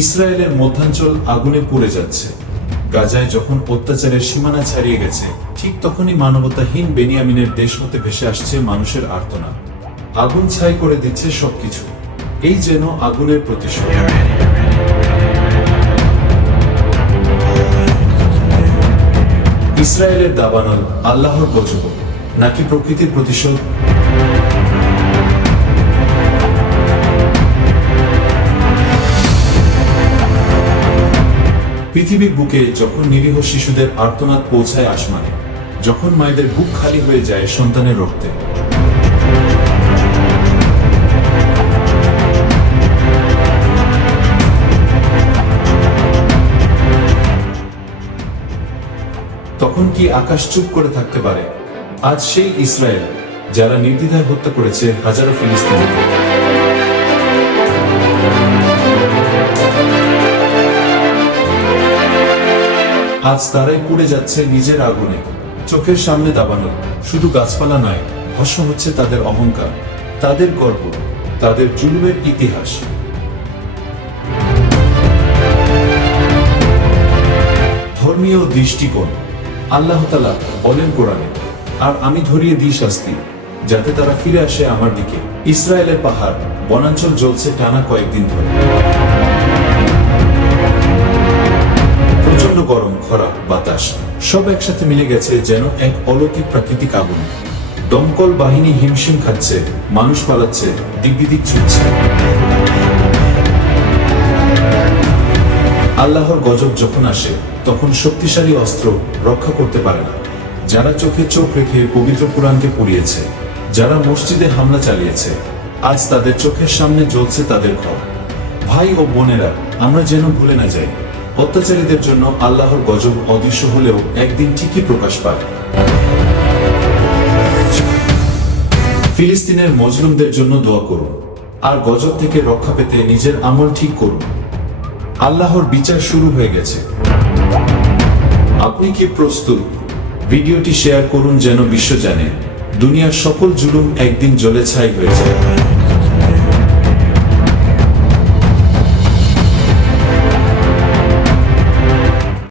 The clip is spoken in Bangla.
ইসরায়েলের মধ্যাঞ্চল আগুনে পুড়ে যাচ্ছে। গাজায় যখন অত্যাচারের সীমানা ছাড়িয়ে গেছে, ঠিক তখনই মানবতাহীন বেনিয়ামিনের দেশ হতে ভেসে আসছে মানুষের আর্তনাদ। আগুন ছাই করে দিচ্ছে সবকিছু। এই যেন আগুনের প্রতিশোধ। ইসরায়েলের দাবানল আল্লাহর গজব নাকি প্রকৃতির প্রতিশোধ? পৃথিবীর বুকে যখন নিরীহ শিশুদের আর্তনাদ পৌঁছায় আসমানে, যখন মায়েদের বুক খালি হয়ে যায় সন্তানের রক্তে, তখন কি আকাশ চুপ করে থাকতে পারে? আজ সেই ইসরায়েল যারা নির্দ্বিধায় হত্যা করেছে হাজারো ফিলিস্তিনিকে। আজ তারাই পুড়ে যাচ্ছে নিজের আগুনে, চোখের সামনে দাবানো। শুধু গাছপালা নয়, ভস্ম হচ্ছে তাদের অহংকার, তাদের গর্ব, তাদের জুলুমের ইতিহাস। ধর্মীয় দৃষ্টিকোণ। আল্লাহ তাআলা বলেন কোরআনে, আর আমি ধরিয়ে দিই শাস্তি, যাতে তারা ফিরে আসে আমার দিকে। ইসরায়েলের পাহাড় বনাঞ্চল জ্বলছে টানা কয়েকদিন ধরে। প্রচন্ড গরম, খরা, বাতাস সব একসাথে মিলে গেছে যেন এক অলৌকিক প্রাকৃতিক আগুন। দমকল বাহিনী হিমশিম খাচ্ছে, মানুষ পালাচ্ছে, দিক ছুটছে। আল্লাহর গজব যখন আসে, তখন শক্তিশালী অস্ত্র রক্ষা করতে পারে না। যারা চোখে চোখ রেখে পবিত্র কুরআনকে পড়িয়েছে, যারা মসজিদে হামলা চালিয়েছে, আজ তাদের চোখের সামনে জ্বলছে তাদের ঘর। ভাই ও বোনেরা, আমরা যেন ভুলে না যাই, অত্যাচারীদের জন্য আল্লাহর গজব অদৃশ্য হলেও একদিন ঠিকই প্রকাশ পায়। ফিলিস্তিনের মজলুমদের জন্য দোয়া করুন, আর গজব থেকে রক্ষা পেতে নিজের আমল ঠিক করুন। আল্লাহর বিচার শুরু হয়ে গেছে। আপনি কি প্রস্তুত? ভিডিওটি শেয়ার করুন যেন বিশ্ব জানে, দুনিয়ার সকল জুলুম একদিন জ্বলে ছাই হয়ে যায়।